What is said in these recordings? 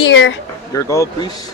dear. Your call, please.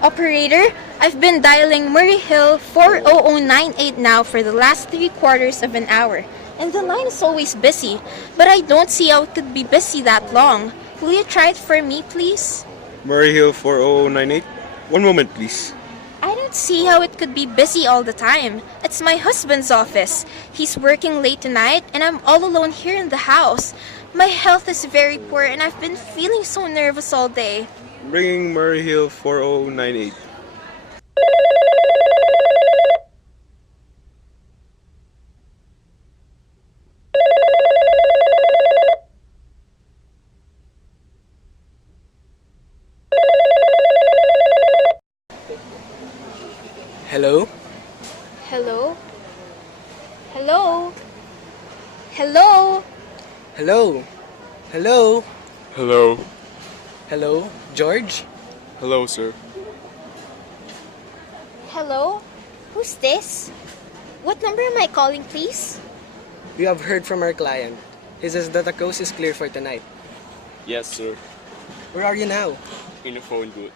Operator, I've been dialing Murray Hill 40098 now for the last 3/4 of an hour. And the line is always busy. But I don't see how it could be busy that long. Will you try it for me, please? Murray Hill 40098. One moment, please. I don't see how it could be busy all the time. It's my husband's office. He's working late tonight, and I'm all alone here in the house. My health is very poor, and I've been feeling so nervous all day. Bringing Murray Hill 4098. Hello? Hello? Hello? Hello? Hello? Hello? Hello. Hello? George? Hello, sir. Hello? Who's this? What number am I calling, please? We have heard from our client. He says that the coast is clear for tonight. Yes, sir. Where are you now? In the phone booth.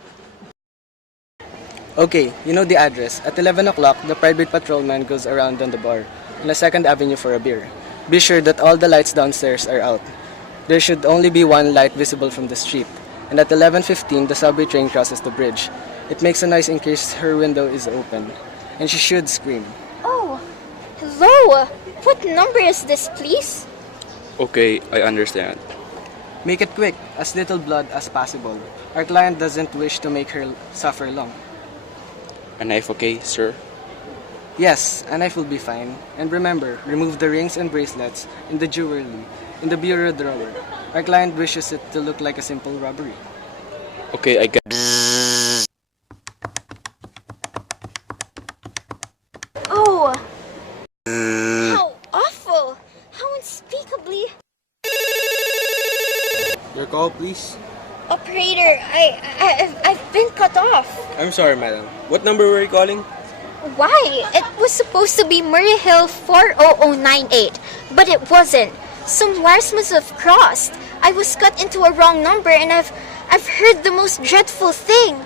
Okay, you know the address. At 11 o'clock, the private patrolman goes around on the bar on the 2nd Avenue for a beer. Be sure that all the lights downstairs are out. There should only be one light visible from the street. And at 11:15, the subway train crosses the bridge. It makes a noise in case her window is open. And she should scream. Oh, hello. What number is this, please? Okay, I understand. Make it quick, as little blood as possible. Our client doesn't wish to make her suffer long. A knife okay, sir? Yes, a knife will be fine. And remember, remove the rings and bracelets in the jewelry in the bureau drawer. Our client wishes it to look like a simple robbery. Okay, I got. Oh! How awful! How unspeakably... Your call, please. Operator, I've been cut off. I'm sorry, madam. What number were you calling? Why? It was supposed to be Murray Hill 40098, but it wasn't. Some wires must have crossed. I was cut into a wrong number, and I've heard the most dreadful thing.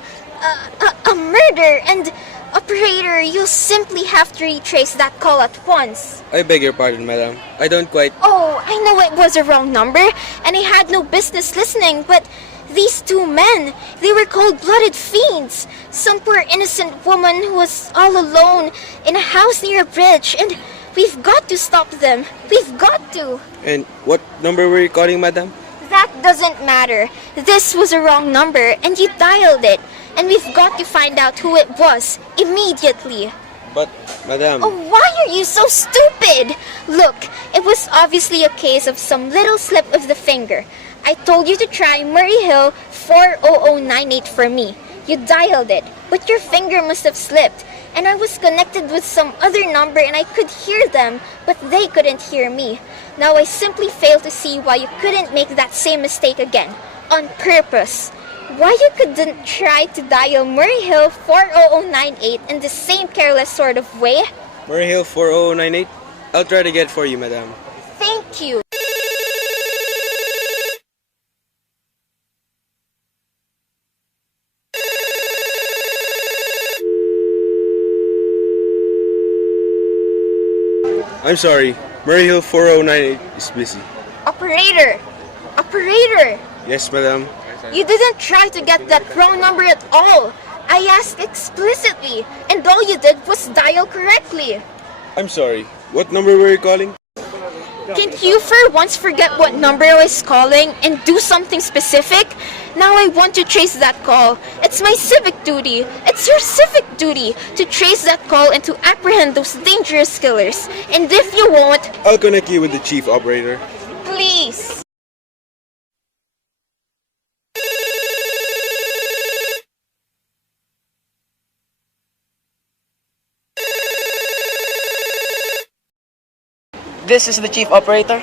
A murder, and operator, you'll simply have to retrace that call at once. I beg your pardon, madam. I don't quite... Oh, I know it was a wrong number, and I had no business listening, but these two men, they were cold-blooded fiends. Some poor innocent woman who was all alone in a house near a bridge, and we've got to stop them. We've got to. And what number were you calling, madam? That doesn't matter. This was a wrong number, and you dialed it. And we've got to find out who it was immediately. But, madam... Oh, why are you so stupid? Look, it was obviously a case of some little slip of the finger. I told you to try Murray Hill 40098 for me. You dialed it, but your finger must have slipped. And I was connected with some other number and I could hear them, but they couldn't hear me. Now I simply fail to see why you couldn't make that same mistake again. On purpose. Why you couldn't try to dial Murray Hill 40098 in the same careless sort of way? Murray Hill 4098? I'll try to get it for you, madam. Thank you. I'm sorry. Murray Hill 4098 is busy. Operator! Operator! Yes, madam. You didn't try to get that wrong number at all. I asked explicitly, and all you did was dial correctly. I'm sorry. What number were you calling? Can't you for once forget what number I was calling and do something specific? Now I want to trace that call. It's my civic duty. It's your civic duty to trace that call and to apprehend those dangerous killers. And if you won't... I'll connect you with the chief operator. Please. This is the chief operator.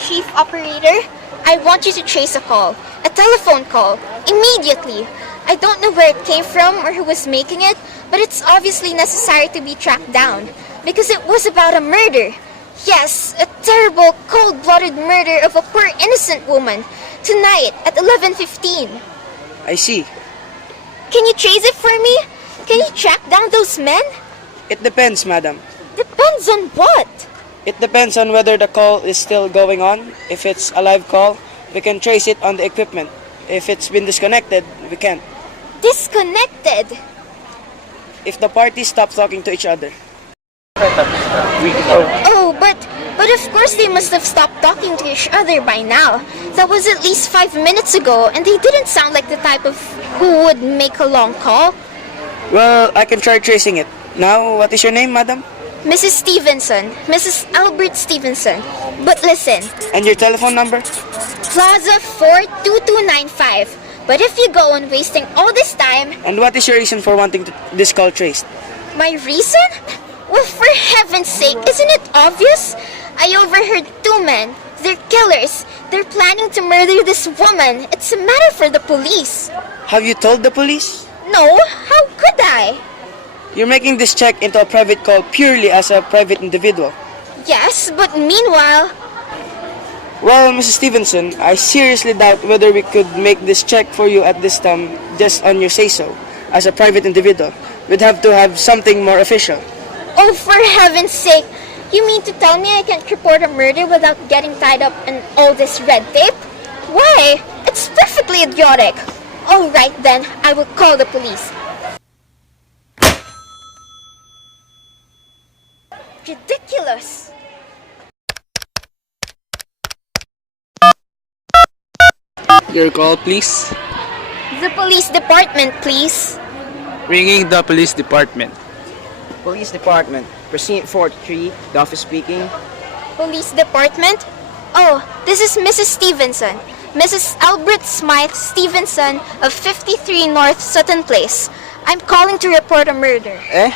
Chief operator, I want you to trace a call. A telephone call. Immediately. I don't know where it came from or who was making it, but it's obviously necessary to be tracked down. Because it was about a murder. Yes, a terrible, cold-blooded murder of a poor innocent woman. Tonight at 11:15. I see. Can you trace it for me? Can you track down those men? It depends, madam. Depends on what? It depends on whether the call is still going on. If it's a live call, we can trace it on the equipment. If it's been disconnected, we can't. Disconnected? If the parties stop talking to each other. Oh, but of course they must have stopped talking to each other by now. That was at least 5 minutes ago, and they didn't sound like the type of who would make a long call. Well, I can try tracing it. Now, what is your name, madam? Mrs. Stevenson. Mrs. Albert Stevenson. But listen, And your telephone number? Plaza 42295. But if you go on wasting all this time, And what is your reason for wanting this call traced? my reason? Well, for heaven's sake, isn't it obvious? I overheard 2 men. They're killers. They're planning to murder this woman. It's a matter for the police. Have you told the police? No, how could I? You're making this check into a private call purely as a private individual. Yes, but meanwhile, Well, Mrs. Stevenson, I seriously doubt whether we could make this check for you at this time just on your say-so. As a private individual, we'd have to have something more official. oh, for heaven's sake, you mean to tell me I can't report a murder without getting tied up in all this red tape? Why? It's perfectly idiotic. All right then, I will call the police. Ridiculous. Your call, please. The police department, please. Ringing the police department. Police Department, Precinct 43, the office speaking. Police department? Oh, this is Mrs. Stevenson. Mrs. Albert Smythe Stevenson of 53 North Sutton Place. I'm calling to report a murder. Eh?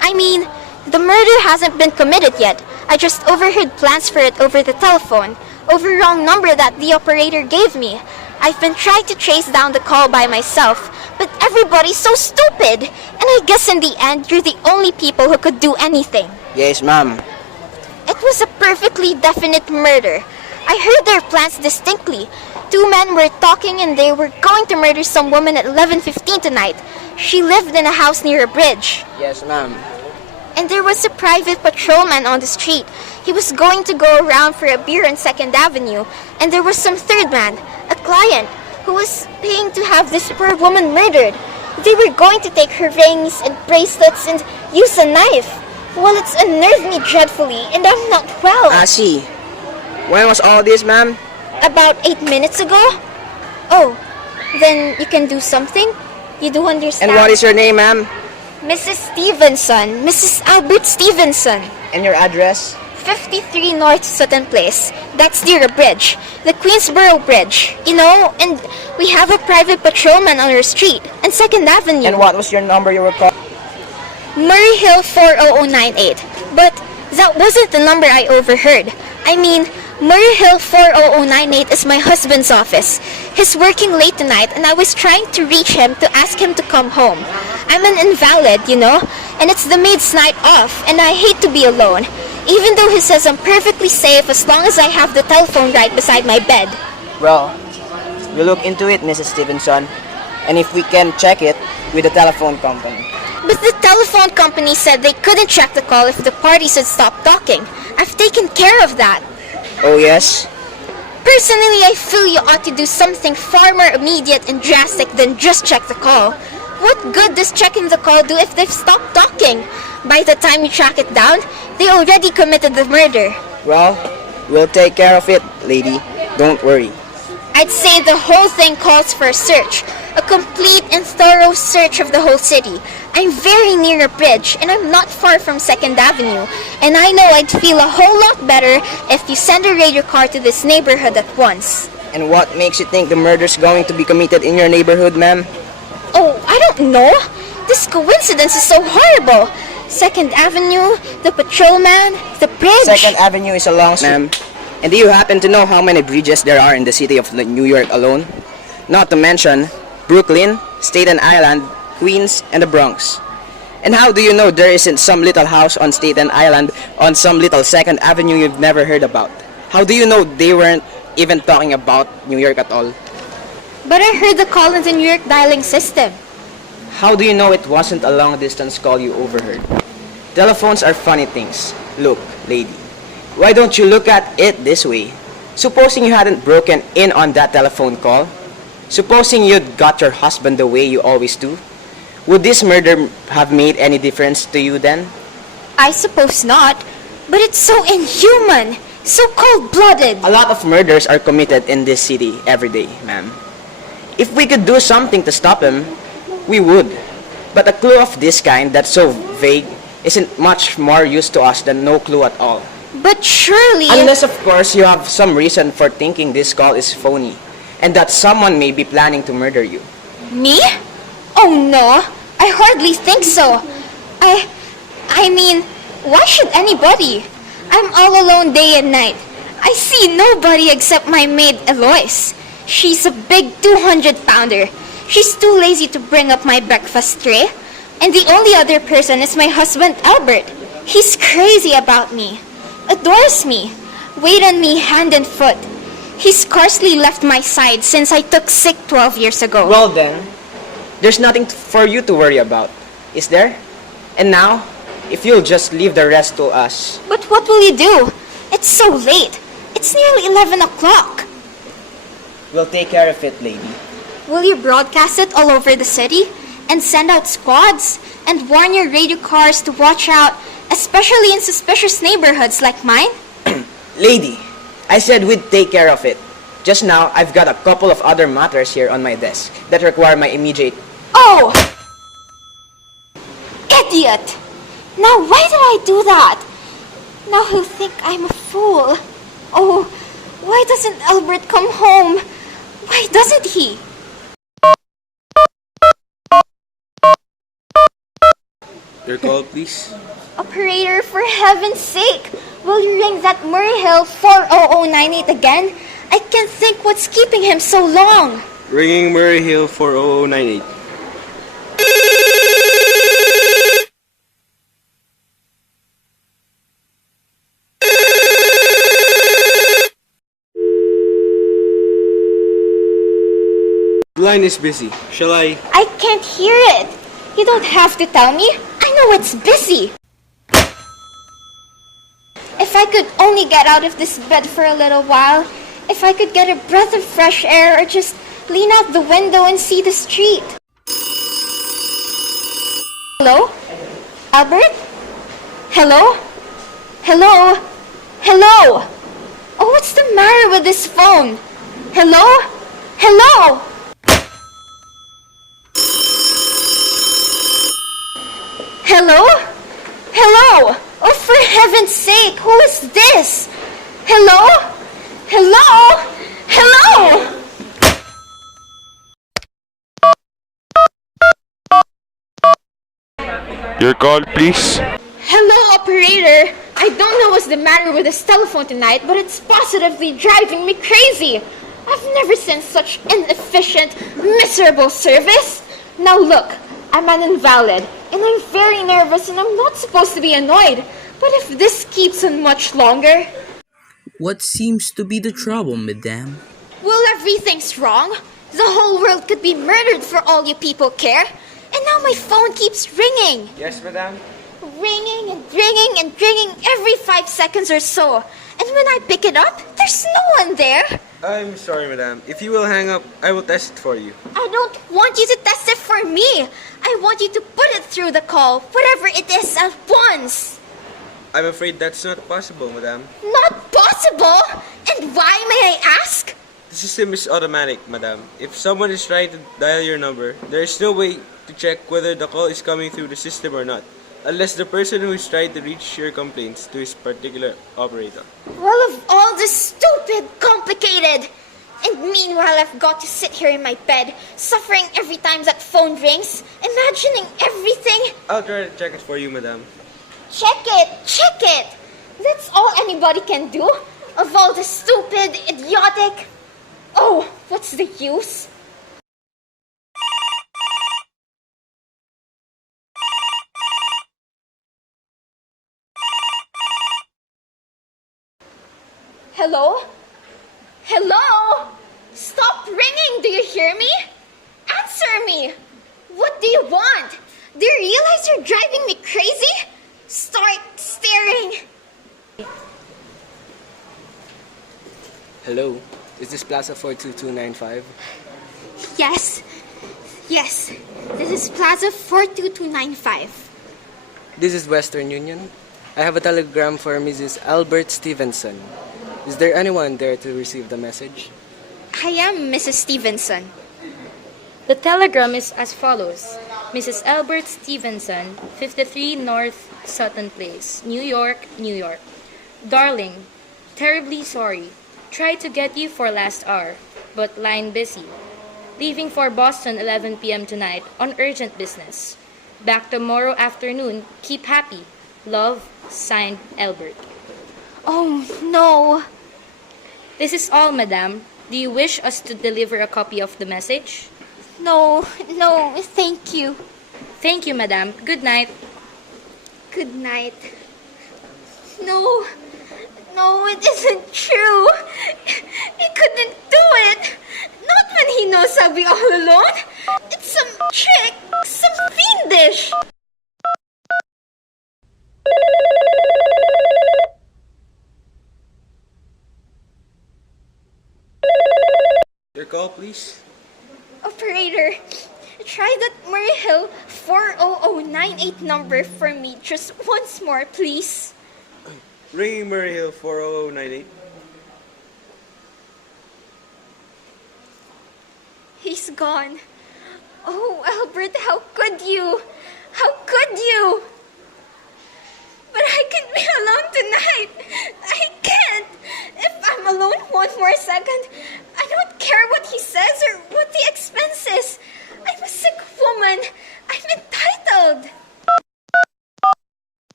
I mean, the murder hasn't been committed yet. I just overheard plans for it over the telephone. Over wrong number that the operator gave me. I've been trying to trace down the call by myself, but everybody's so stupid. And I guess in the end, you're the only people who could do anything. Yes, ma'am. It was a perfectly definite murder. I heard their plans distinctly. 2 men were talking and they were going to murder some woman at 11:15 tonight. She lived in a house near a bridge. Yes, ma'am. And there was a private patrolman on the street. He was going to go around for a beer on 2nd Avenue. And there was some third man, a client, who was paying to have this poor woman murdered. They were going to take her rings and bracelets and use a knife. Well, it's unnerved me dreadfully, and I'm not well. I see. When was all this, ma'am? About 8 minutes ago? Oh, then you can do something? You do understand? And what is your name, ma'am? Mrs. Stevenson. Mrs. Albert Stevenson. And your address? 53 North Sutton Place. That's near a bridge. The Queensboro Bridge. You know, and we have a private patrolman on our street. And 2nd Avenue. And what was your number you were calling? Murray Hill 40098. But that wasn't the number I overheard. I mean, Murray Hill 40098 is my husband's office. He's working late tonight and I was trying to reach him to ask him to come home. I'm an invalid, you know, and it's the maid's night off and I hate to be alone. Even though he says I'm perfectly safe as long as I have the telephone right beside my bed. Well, we'll look into it, Mrs. Stevenson. And if we can check it with the telephone company. But the telephone company said they couldn't track the call if the parties had stopped talking. I've taken care of that. Oh, yes? Personally, I feel you ought to do something far more immediate and drastic than just check the call. What good does checking the call do if they've stopped talking? By the time you track it down, they already committed the murder. Well, we'll take care of it, lady. Don't worry. I'd say the whole thing calls for a search. A complete and thorough search of the whole city. I'm very near a bridge, and I'm not far from 2nd Avenue. And I know I'd feel a whole lot better if you send a radar car to this neighborhood at once. And what makes you think the murder's going to be committed in your neighborhood, ma'am? Oh, I don't know. This coincidence is so horrible. 2nd Avenue, the patrolman, the bridge. 2nd Avenue is a long street. Ma'am, and do you happen to know how many bridges there are in the city of New York alone? Not to mention Brooklyn, Staten Island, Queens, and the Bronx. And how do you know there isn't some little house on Staten Island on some little 2nd Avenue you've never heard about? How do you know they weren't even talking about New York at all? But I heard the call in the New York dialing system. How do you know it wasn't a long-distance call you overheard? Telephones are funny things. Look, lady, why don't you look at it this way? Supposing you hadn't broken in on that telephone call? Supposing you'd got your husband the way you always do? Would this murder have made any difference to you then? I suppose not, but it's so inhuman, so cold-blooded. A lot of murders are committed in this city every day, ma'am. If we could do something to stop him, we would. But a clue of this kind that's so vague isn't much more use to us than no clue at all. But surely... Unless, of course, you have some reason for thinking this call is phony and that someone may be planning to murder you. Me? Oh no, I hardly think so. I mean, why should anybody? I'm all alone day and night. I see nobody except my maid Eloise. She's a big 200-pounder. She's too lazy to bring up my breakfast tray. And the only other person is my husband Albert. He's crazy about me, adores me, wait on me hand and foot. He scarcely left my side since I took sick 12 years ago. Well then, there's nothing for you to worry about, is there? And now, if you'll just leave the rest to us. But what will you do? It's so late. It's nearly 11 o'clock. We'll take care of it, lady. Will you broadcast it all over the city and send out squads and warn your radio cars to watch out, especially in suspicious neighborhoods like mine? Lady, I said we'd take care of it. Just now, I've got a couple of other matters here on my desk that require my immediate... Oh! Idiot! Now why did I do that? Now he'll think I'm a fool. Oh, why doesn't Albert come home? Why doesn't he? Your call, please. Operator, for heaven's sake, will you ring that Murray Hill 40098 again? I can't think what's keeping him so long. Ringing Murray Hill 40098. The line is busy. Shall I? I can't hear it. You don't have to tell me. I know it's busy. If I could only get out of this bed for a little while. If I could get a breath of fresh air or just lean out the window and see the street. Hello? Albert? Hello? Hello? Hello? Oh, what's the matter with this phone? Hello? Hello? Hello? Hello? Oh, for heaven's sake, who is this? Hello? Hello? Hello? Your call, please. Hello, operator. I don't know what's the matter with this telephone tonight, but it's positively driving me crazy. I've never seen such inefficient, miserable service. Now look, I'm an invalid, and I'm very nervous, and I'm not supposed to be annoyed. But if this keeps on much longer... What seems to be the trouble, madame? Well, everything's wrong. The whole world could be murdered for all you people care. And now my phone keeps ringing. Yes, madam. Ringing and ringing and ringing every 5 seconds or so. And when I pick it up, there's no one there. I'm sorry, madam. If you will hang up, I will test it for you. I don't want you to test it for me. I want you to put it through the call, whatever it is, at once. I'm afraid that's not possible, madam. Not possible? And why, may I ask? The system is automatic, madam. If someone is trying to dial your number, there is no way to check whether the call is coming through the system or not, unless the person who is trying to reach your complaints to his particular operator. Well, of all the stupid, complicated... And meanwhile, I've got to sit here in my bed, suffering every time that phone rings, imagining everything. I'll try to check it for you, madam. Check it! That's all anybody can do? Of all the stupid, idiotic... Oh, what's the use? Hello? Hello? Stop ringing! Do you hear me? Answer me! What do you want? Do you realize you're driving me crazy? Start staring! Hello, is this Plaza 42295? Yes. Yes. This is Plaza 42295. This is Western Union. I have a telegram for Mrs. Albert Stevenson. Is there anyone there to receive the message? I am Mrs. Stevenson. The telegram is as follows. Mrs. Albert Stevenson, 53 North Sutton Place, New York, New York. Darling, terribly sorry. Tried to get you for last hour, but line busy. Leaving for Boston 11 p.m. tonight on urgent business. Back tomorrow afternoon. Keep happy. Love, signed Albert. Oh, no. This is all, madam. Do you wish us to deliver a copy of the message? No, thank you. Thank you, madam. Good night. Good night. No, it isn't true. He couldn't do it. Not when he knows I'll be all alone. It's some trick, some fiendish. Your call, please. Operator, try that Murray Hill 40098 number for me just once more, please. Ringing Murray Hill 40098. He's gone. Oh, Albert, how could you? How could you? But I can't be alone tonight. I can't. If I'm alone one more second, I don't care what he says or what the expense is. I'm a sick woman. I'm entitled.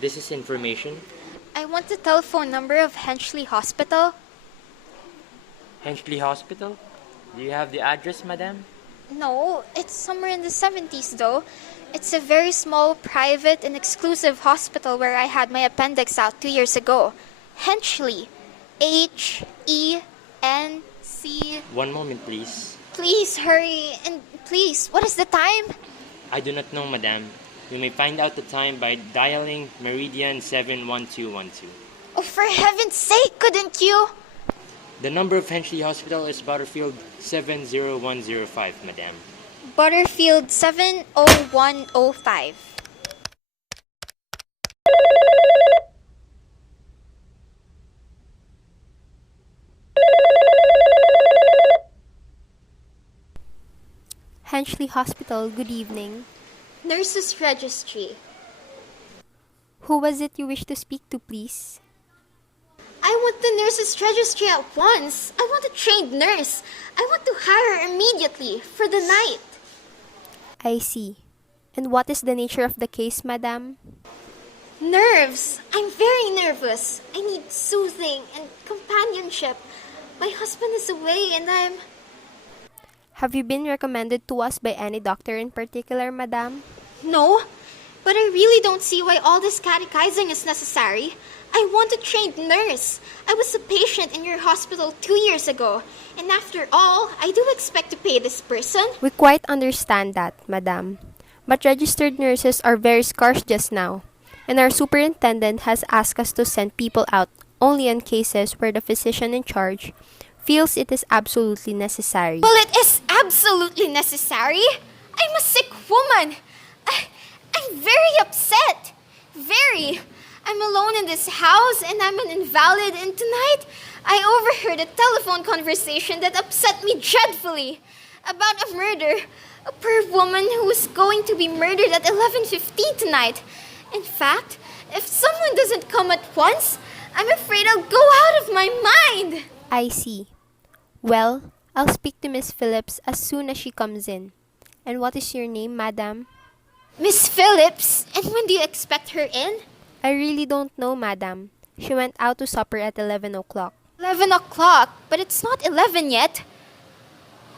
This is information. I want the telephone number of Henchley Hospital. Henchley Hospital? Do you have the address, madam? No, it's somewhere in the 70s though. It's a very small, private, and exclusive hospital where I had my appendix out 2 years ago. Henchley. Henc. One moment, please. Please hurry, and please, what is the time? I do not know, madam. You may find out the time by dialing Meridian 71212. Oh, for heaven's sake, couldn't you? The number of Henchley Hospital is Butterfield 70105, madam. Butterfield 70105. Henchley Hospital, good evening. Nurses Registry. Who was it you wish to speak to, please? I want the nurses registry at once. I want a trained nurse. I want to hire her immediately for the night. I see. And what is the nature of the case, madam? Nerves. I'm very nervous. I need soothing and companionship. My husband is away and I'm... Have you been recommended to us by any doctor in particular, madam? No, but I really don't see why all this catechizing is necessary. I want a trained nurse. I was a patient in your hospital 2 years ago. And after all, I do expect to pay this person. We quite understand that, madam. But registered nurses are very scarce just now. And our superintendent has asked us to send people out only in cases where the physician in charge feels it is absolutely necessary. Well, it is absolutely necessary. I'm a sick woman. I'm very upset. Very. I'm alone in this house and I'm an invalid, and tonight I overheard a telephone conversation that upset me dreadfully about a murder. A poor woman who is going to be murdered at 11:15 tonight. In fact, if someone doesn't come at once, I'm afraid I'll go out of my mind. I see. Well, I'll speak to Miss Phillips as soon as she comes in. And what is your name, madam? Miss Phillips? And when do you expect her in? I really don't know, madam. She went out to supper at 11 o'clock. 11 o'clock? But it's not 11 yet.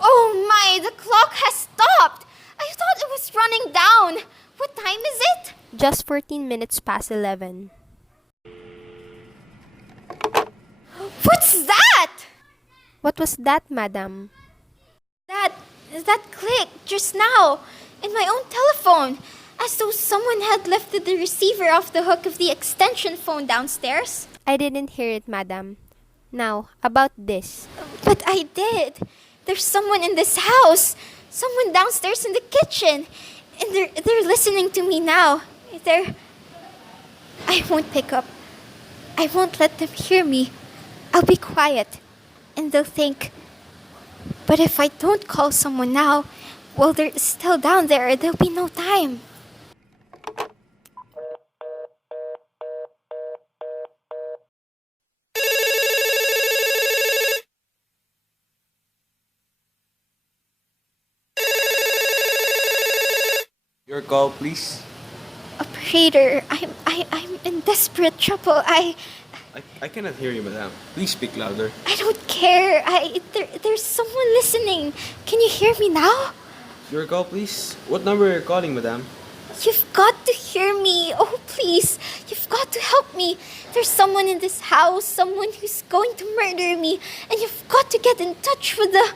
Oh my, the clock has stopped. I thought it was running down. What time is it? Just 14 minutes past 11. was that? What was that, madam? That click just now in my own telephone, as though someone had lifted the receiver off the hook of the extension phone downstairs. I didn't hear it, madam. Now, about this. But I did. There's someone in this house. Someone downstairs in the kitchen. And they're listening to me now. I won't pick up. I won't let them hear me. I'll be quiet. And they'll think. But if I don't call someone now, well, they're still down there. There'll be no time. Your call, please. Operator, I'm in desperate trouble. I cannot hear you, madam. Please speak louder. I don't care. There's someone listening. Can you hear me now? Your call, please. What number are you calling, madam? You've got to hear me. Oh, please. You've got to help me. There's someone in this house, someone who's going to murder me. And you've got to get in touch with the...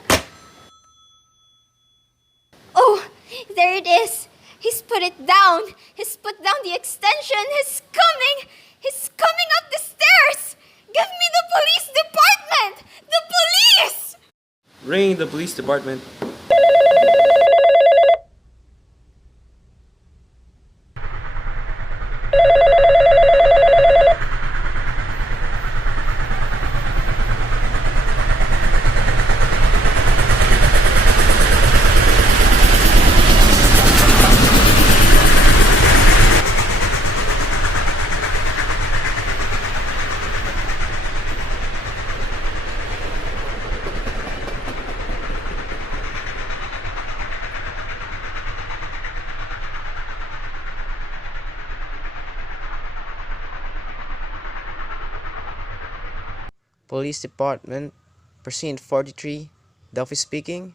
Oh, there it is. He's put it down. He's put down the extension. He's coming. He's coming up the stairs. Give me the police department. The police! Ring the police department. Police Department, Precinct 43, Duffy speaking.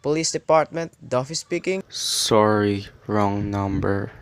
Police Department, Duffy speaking. Sorry, wrong number.